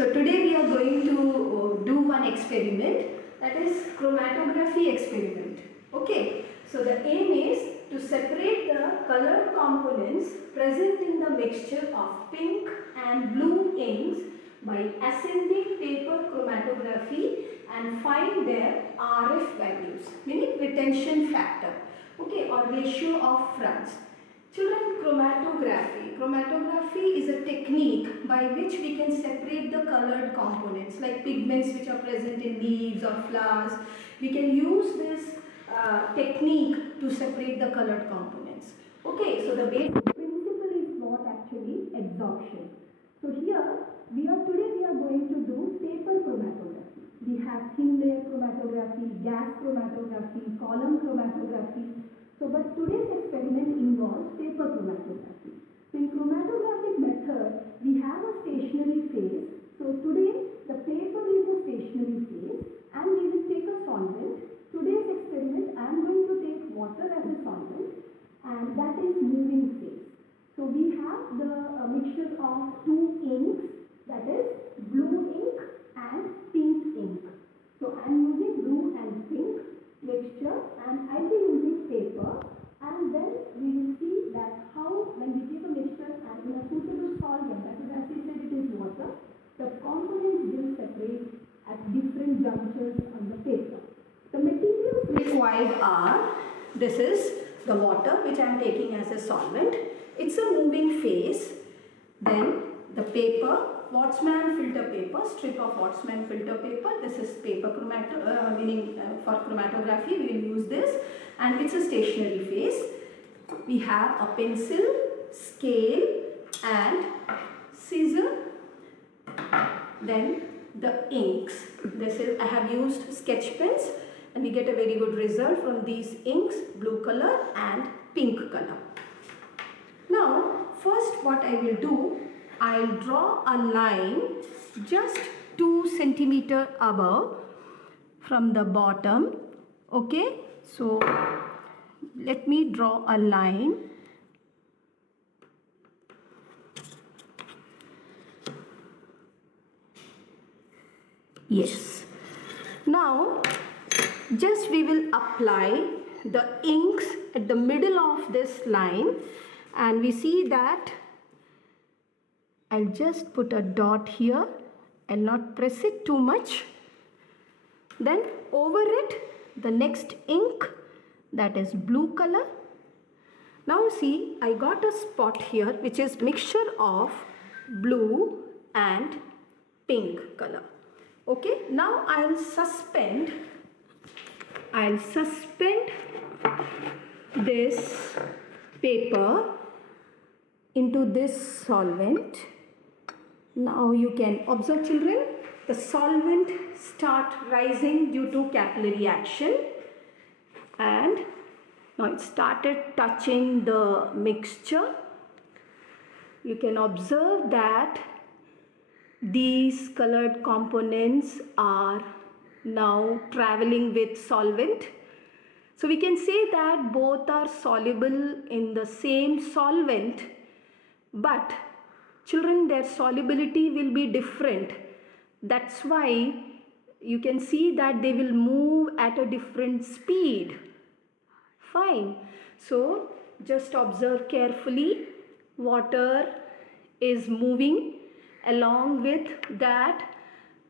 So today we are going to do one experiment, that is chromatography experiment. Okay, so the aim is to separate the colored components present in the mixture of pink and blue inks by assembling paper chromatography and find their RF values, meaning retention factor, okay, or ratio of fronts. Children, chromatography is a technique by which we can separate the colored components like pigments which are present in leaves or flowers. We can use this technique to separate the colored components. Okay, so the basic principle is what actually absorption. So here today we are going to do paper chromatography. We have thin layer chromatography, gas chromatography, column chromatography. So, but today's experiment involves paper chromatography. So, in chromatographic method, we have a stationary phase. So, today the paper is a stationary phase and we will take a solvent. Today's experiment, I am going to take water as a solvent and that is moving phase. So, we have the mixture of two inks, that is blue ink and pink ink. So, I am using blue and pink mixture and I will be using paper, and then we will see that how when we take a mixture and in a suitable solvent, that is as we said it is water, the components will separate at different junctures on the paper. The materials required are, this is the water which I am taking as a solvent, it's a moving phase, then the paper, Wattsman filter paper, strip of Wattsman filter paper. This is paper for chromatography we will use this, and it's a stationary phase. We have a pencil, scale and scissor. Then the inks. This is, I have used sketch pens and we get a very good result from these inks, blue color and pink color. Now first what I will do, I'll draw a line just 2 centimeter above from the bottom. Okay, so let me draw a line. Yes. Now just we will apply the inks at the middle of this line and we see that I'll just put a dot here and not press it too much. Then over it, the next ink, that is blue color. Now you see, I got a spot here which is mixture of blue and pink color. Okay, now I'll suspend this paper into this solvent. Now you can observe, children, the solvent start rising due to capillary action and now it started touching the mixture. You can observe that these colored components are now traveling with solvent. So we can say that both are soluble in the same solvent, but children, their solubility will be different. That's why you can see that they will move at a different speed. Fine. So just observe carefully. Water is moving. Along with that,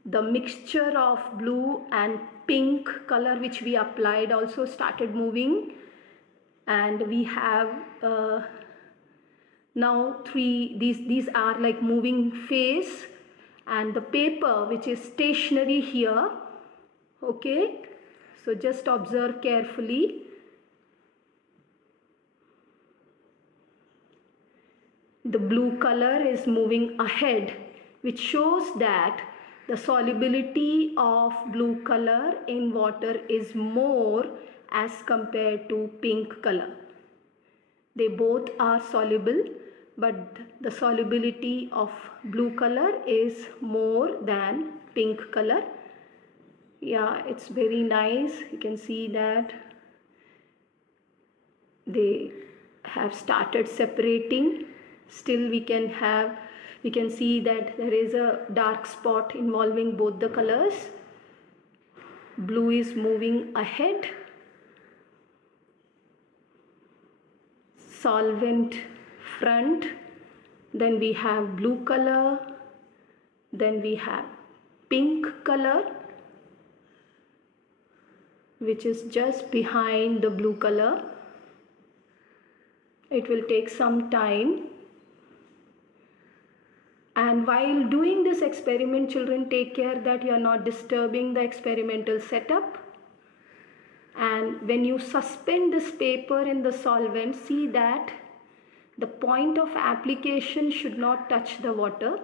the mixture of blue and pink color which we applied also started moving. And we have now these are like moving phase and the paper which is stationary here. Okay, so just observe carefully. The blue color is moving ahead, which shows that the solubility of blue color in water is more as compared to pink color. They both are soluble, but the solubility of blue color is more than pink color. Yeah, it's very nice. You can see that they have started separating. Still we can have We can see that there is a dark spot involving both the colors. Blue is moving ahead. Solvent front. Then we have blue color. Then we have pink color, which is just behind the blue color. It will take some time. And while doing this experiment, children, take care that you are not disturbing the experimental setup. And when you suspend this paper in the solvent, see that the point of application should not touch the water.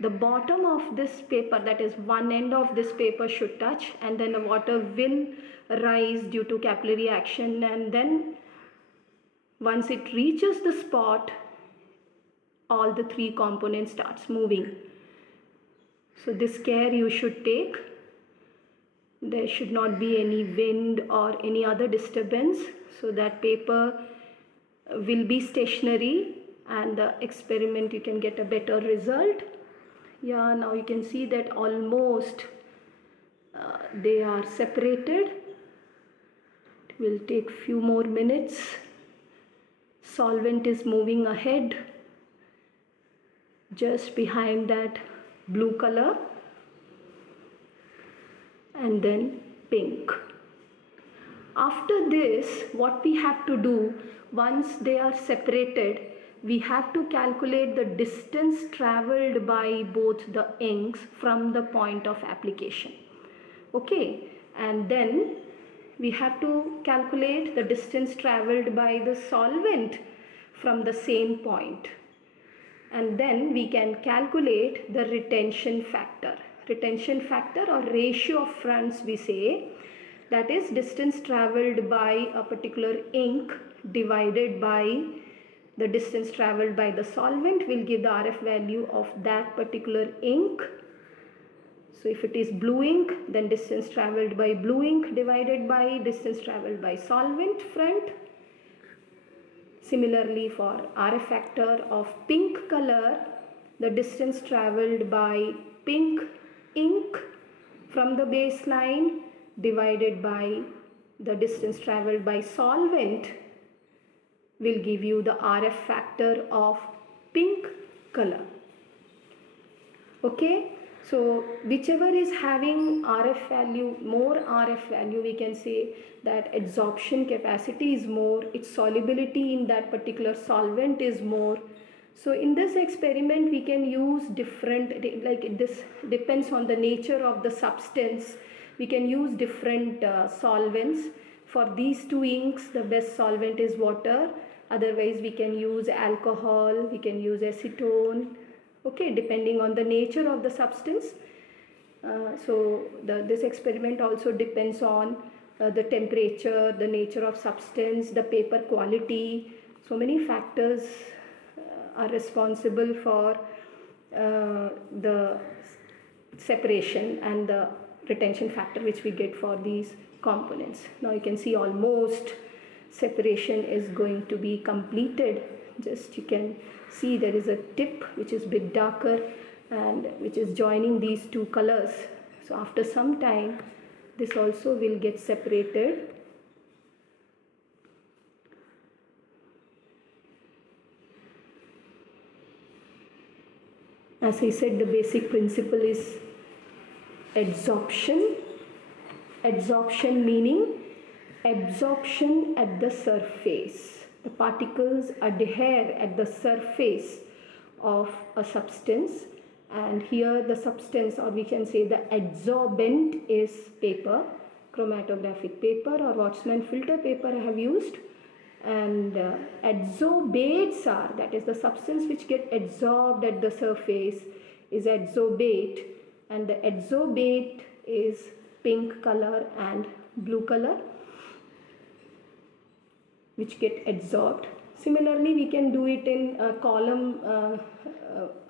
The bottom of this paper, that is one end of this paper, should touch, and then the water will rise due to capillary action, and then once it reaches the spot, all the three components starts moving. So this care you should take. There should not be any wind or any other disturbance, so that paper will be stationary and the experiment you can get a better result. Yeah, now you can see that almost they are separated. It will take few more minutes. Solvent is moving ahead. Just behind that blue color, and then pink. After this, what we have to do, once they are separated, we have to calculate the distance traveled by both the inks from the point of application. Okay, and then we have to calculate the distance traveled by the solvent from the same point. And then we can calculate the retention factor. Retention factor, or ratio of fronts we say, that is distance traveled by a particular ink divided by the distance traveled by the solvent will give the RF value of that particular ink. So if it is blue ink, then distance traveled by blue ink divided by distance traveled by solvent front. Similarly, for RF factor of pink color, the distance traveled by pink ink from the baseline divided by the distance traveled by solvent will give you the RF factor of pink color. Okay, so whichever is having RF value, more RF value, we can say that adsorption capacity is more, its solubility in that particular solvent is more. So in this experiment we can use different, like this depends on the nature of the substance, we can use different solvents. For these two inks, the best solvent is water. Otherwise we can use alcohol, we can use acetone, okay, depending on the nature of the substance. This experiment also depends on the temperature, the nature of substance, the paper quality. So many factors are responsible for the separation and the retention factor which we get for these components. Now you can see almost separation is going to be completed. Just you can see there is a tip which is a bit darker and which is joining these two colors. So after some time this also will get separated. As I said, the basic principle is adsorption. Adsorption meaning absorption at the surface. The particles adhere at the surface of a substance, and here the substance, or we can say the adsorbent, is paper, chromatographic paper or Wattsman filter paper I have used. And adsorbates are, that is the substance which get adsorbed at the surface is adsorbate, and the adsorbate is pink color and blue color which get adsorbed. Similarly, we can do it in a column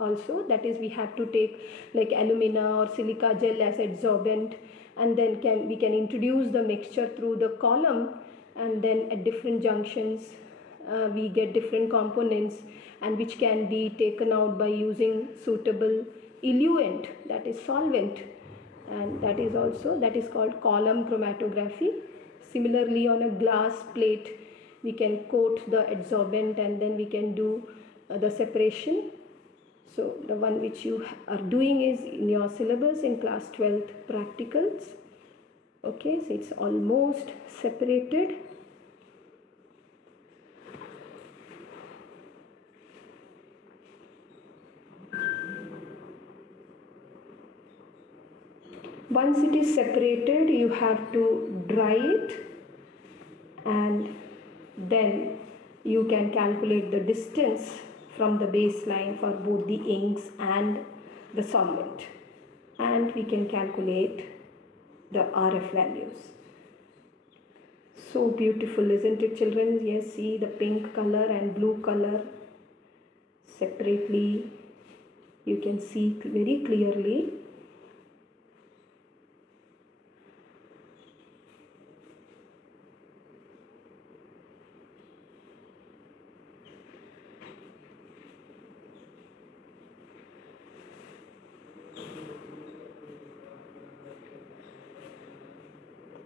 also, that is we have to take like alumina or silica gel as adsorbent, and then we can introduce the mixture through the column, and then at different junctions we get different components, and which can be taken out by using suitable eluent, that is solvent, and that is called column chromatography. Similarly, on a glass plate we can coat the adsorbent and then we can do the separation. So the one which you are doing is in your syllabus in class 12th practicals. Okay, so it's almost separated. Once it is separated, you have to dry it, and then you can calculate the distance from the baseline for both the inks and the solvent, and we can calculate the RF values. So beautiful, isn't it, children? Yes, see the pink color and blue color separately, you can see very clearly.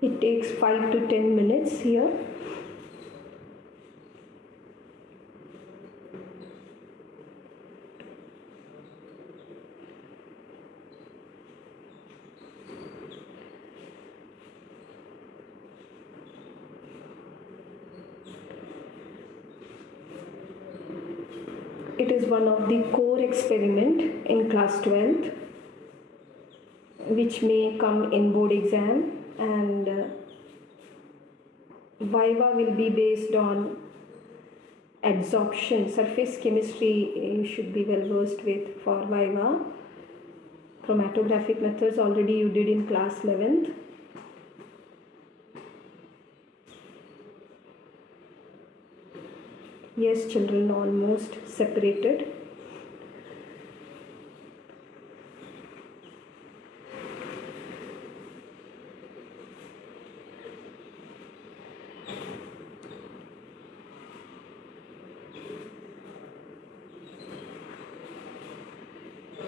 It takes 5 to 10 minutes here. It is one of the core experiment in class 12th, which may come in board exam, and Viva will be based on adsorption. Surface chemistry you should be well versed with for Viva. Chromatographic methods already you did in class 11th. Yes, children, almost separated.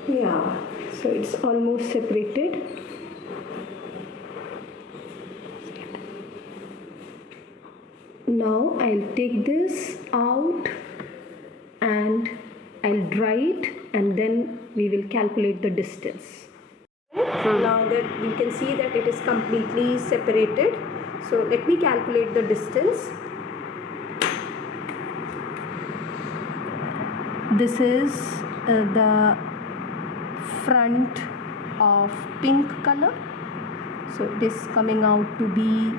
Yeah, so it's almost separated. Now I'll take this out and I'll dry it, and then we will calculate the distance. Now that you can see that it is completely separated, so let me calculate the distance. This is the front of pink color, so it is coming out to be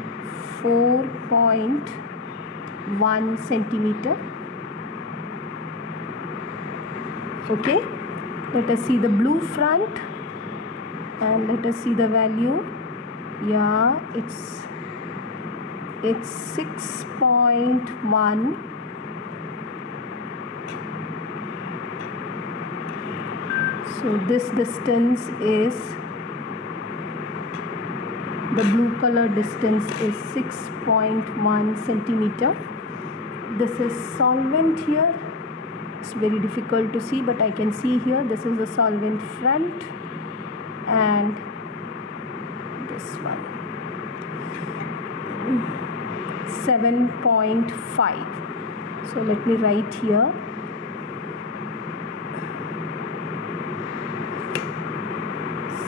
4.1 centimeter. Okay, let us see the blue front and let us see the value. Yeah, it's 6.1. So this distance is, the blue color distance is 6.1 centimeter. This is solvent here. It's very difficult to see, but I can see here this is the solvent front, and this one 7.5. so let me write here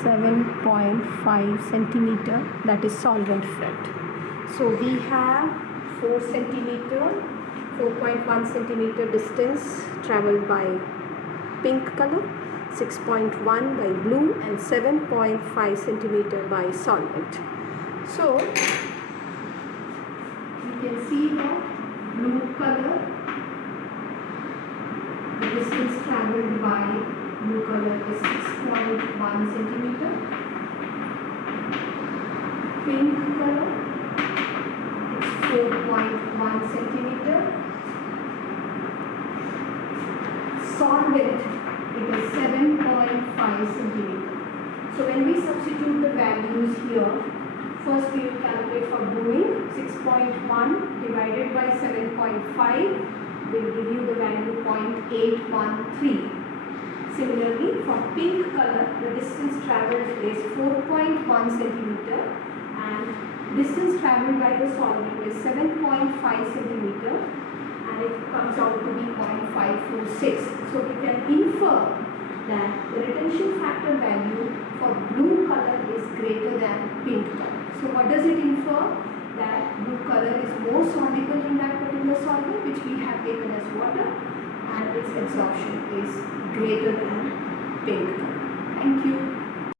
7.5 centimeter, that is solvent front. So we have 4.1 centimeter distance traveled by pink color, 6.1 by blue, and 7.5 centimeter by solvent. So you can see here blue color, the distance traveled by blue color is 6.1 centimeter. Pink color is 4.1 centimeter. Solvent, it is 7.5 centimeter. So when we substitute the values here, First we will calculate for bluing. 6.1 divided by 7.5 will give you the value 0.813. Similarly, for pink color, the distance travelled is 4.1 centimeter and distance travelled by the solvent is 7.5 centimeter, and it comes out to be 0.546. So we can infer that the retention factor value for blue color is greater than pink color. So what does it infer? That blue color is more soluble in that particular solvent which we have taken as water, and its absorption is greater than pink color. Thank you.